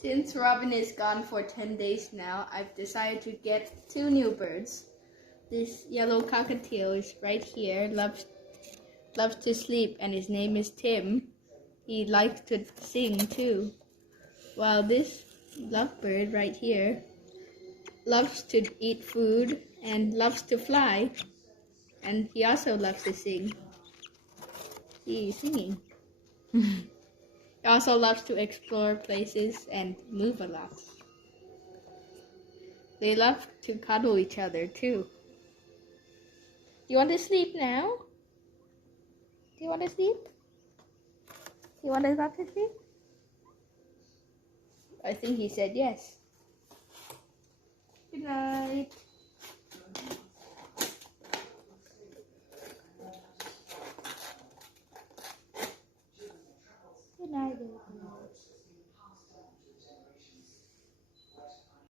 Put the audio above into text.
Since Robin is gone for 10 days now, I've decided to get 2 new birds. This yellow cockatiel is right here, loves to sleep, and his name is Tim. He likes to sing too. While this lovebird right here loves to eat food and loves to fly, and he also loves to sing. He's singing. He also loves to explore places and move a lot. They love to cuddle each other too. Do you want to sleep now? Do you want to sleep? Do you want to go to sleep? I think he said yes. Good night.